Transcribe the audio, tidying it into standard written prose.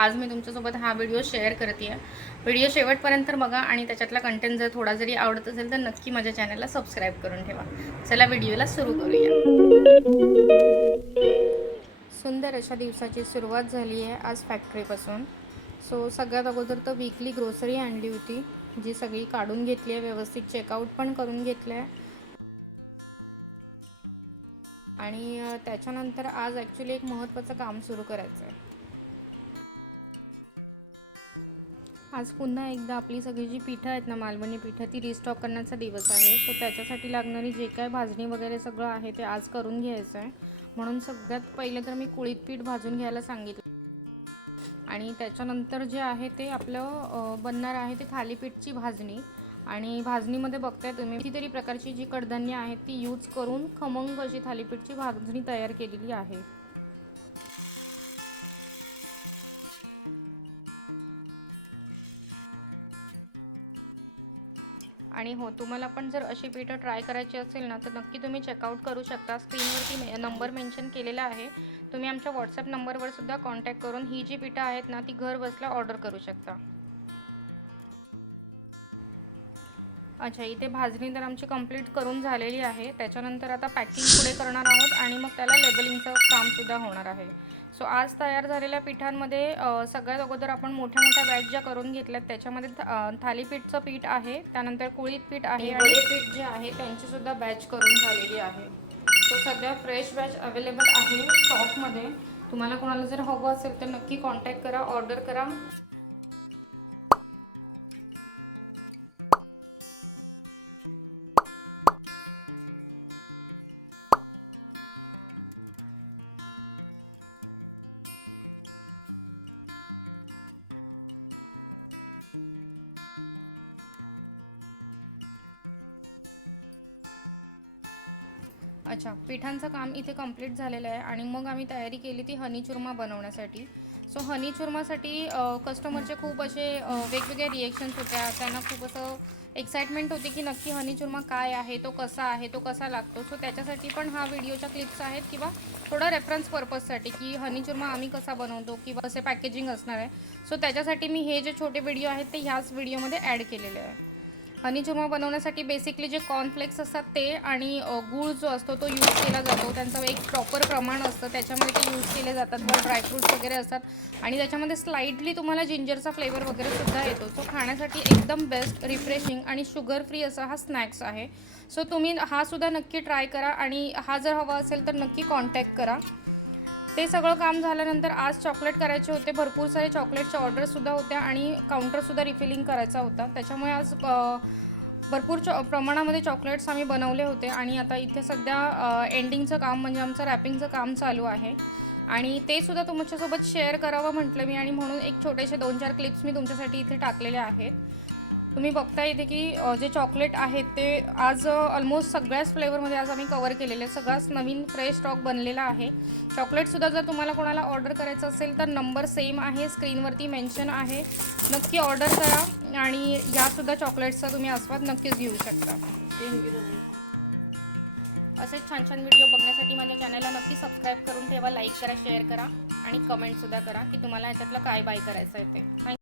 आज मी तुमच्यासोबत हा व्हिडिओ शेअर करते आहे। व्हिडिओ शेवटपर्यंत बघा आणि त्याच्यातला कंटेंट जर थोडा जरी आवडत असेल तर नक्की माझ्या चॅनलला सबस्क्राईब करून ठेवा। चला व्हिडिओला सुरू करूया। सुंदर अशा दिवसाची सुरुवात झाली आहे आज फॅक्टरीपासून। सो सगळ्यात अगोदर तर वीकली ग्रोसरी आणली होती, जी सगळी काढून घेतली आहे, व्यवस्थित चेकआउट पण करून घेतलं आहे। आणि त्याच्यानंतर आज ॲक्च्युली एक महत्त्वाचं काम सुरू करायचं आहे। आज पुन्हा एकदा आपली सगळी जी पिठं आहेत ना, मालवणी पिठं, ती रिस्टॉक करण्याचा दिवस आहे। सो त्याच्यासाठी लागणारी जे काय भाजणी वगैरे सगळं आहे ते आज करून घ्यायचं आहे। म्हणून सगळ्यात पहिले तर मी कुळीत पीठ भाजून घ्यायला सांगितलं आणि त्याच्यानंतर जे आहे ते आपलं बनणार आहे ते थालीपीठची भाजणी। आणि भाजणीमध्ये बघताय तुम्ही कितीतरी प्रकारची जी कडधान्य आहेत ती यूज करून खमंग अशी थालीपीठची भाजणी तयार केलेली आहे। आणि हो, तुम्हाला पण जर अशी पिठं ट्राय करायची असेल ना तर नक्की तुम्ही चेकआउट करू शकता। स्क्रीनवरती नंबर मेन्शन केलेला आहे, तुम्ही आमच्या व्हॉट्सअप नंबरवर सुद्धा कॉन्टॅक्ट करून ही जी पिठं आहेत ना ती घर बसल्या ऑर्डर करू शकता। अच्छा, इथे भाजणी तर आमची कंप्लीट करून झालेली आहे। त्याच्यानंतर आता पॅकिंग पुढे करणार आहोत आणि मग त्याला लेबलिंगचं कामसुद्धा होणार आहे। सो आज तयार झालेल्या पिठांमध्ये सगळ्यात अगोदर आपण मोठ्या मोठ्या बॅच ज्या करून घेतल्यात त्याच्यामध्ये थालीपीठचं पीठ आहे, त्यानंतर कुळीत पीठ आहे आणि वडे पीठ जे आहे त्यांचीसुद्धा बॅच करून झालेली आहे। सो सध्या फ्रेश बॅच अवेलेबल आहे स्टॉकमध्ये। तुम्हाला कोणाला जर हवं असेल तर नक्की कॉन्टॅक्ट करा, ऑर्डर करा। अच्छा, पिठांचं काम इथे कंप्लीट झालेलं आहे आणि मग आम्ही तयारी केली ती हनी चुरमा बनवण्यासाठी। सो हनी चुरमासाठी कस्टमरचे खूप असे वेगवेगळे रिएक्शन्स होत्या। त्यांना खूप असं एक्साइटमेंट होती की नक्की हनी चुरमा काय आहे, तो कसा आहे, तो कसा लागतो। सो त्याच्यासाठी पण हा व्हिडिओच्या क्लिप्स आहेत किंवा थोडं रेफरन्स पर्पजसाठी की हनी चुरमा आम्ही कसा बनवतो किंवा असे पॅकेजिंग असणार आहे। सो त्याच्यासाठी मी हे जे छोटे व्हिडिओ आहेत ते ह्याच व्हिडिओमध्ये ॲड केलेले आहे। हनी चुरमा बनवण्यासाठी बेसिकली जे कॉर्नफ्लेक्स असतात ते आणि गूळ जो असतो तो यूज केला जातो। त्यांचं एक प्रॉपर प्रमाण असतं, त्याच्यामध्ये ते यूज केले जातात। वर ड्रायफ्रूट्स वगैरे असतात आणि त्याच्यामध्ये स्लाइटली तुम्हाला जिंजरचा फ्लेवर वगैरे सुद्धा येतो। सो खाण्यासाठी एकदम बेस्ट, रिफ्रेशिंग आणि शुगर फ्री असा हा स्नॅक्स आहे। सो तुम्ही हा सुद्धा नक्की ट्राय करा आणि हा जर हवा असेल तर नक्की कॉन्टॅक्ट करा। ते सगळं काम झाल्यानंतर आज चॉकलेट करायचे होते, भरपूर सारे चॉकलेटच्या ऑर्डरसुद्धा होत्या आणि काउंटरसुद्धा रिफिलिंग करायचा होता। त्याच्यामुळे आज भरपूर प्रमाणामध्ये चॉकलेट्स आम्ही बनवले होते आणि आता इथे सध्या एंडिंगचं काम म्हणजे आमचं रॅपिंगचं काम चालू आहे आणि ते सुद्धा तुमच्यासोबत शेअर करावं म्हटलं मी आणि म्हणून एक छोटेसे 2-4 क्लिप्स मी तुमच्यासाठी इथे टाकलेले आहेत। तुम्ही बघता इथे की जे चॉकलेट आहेत ते आज ऑलमोस्ट सगळ्याच फ्लेवरमध्ये आज आम्ही कवर केलेले, सगळाच नवीन फ्रेश स्टॉक बनलेला आहे। चॉकलेटसुद्धा जर तुम्हाला कोणाला ऑर्डर करायचं असेल तर नंबर सेम आहे, स्क्रीनवरती मेन्शन आहे, नक्की ऑर्डर करा आणि यासुद्धा चॉकलेट्सचा तुम्ही आस्वाद नक्कीच घेऊ शकता। असेच छान छान व्हिडिओ बघण्यासाठी माझ्या चॅनलला नक्की सबस्क्राईब करून ठेवा, लाईक करा, शेअर करा आणि कमेंटसुद्धा करा की तुम्हाला ह्याच्यातलं काय बाय करायचं आहे ते।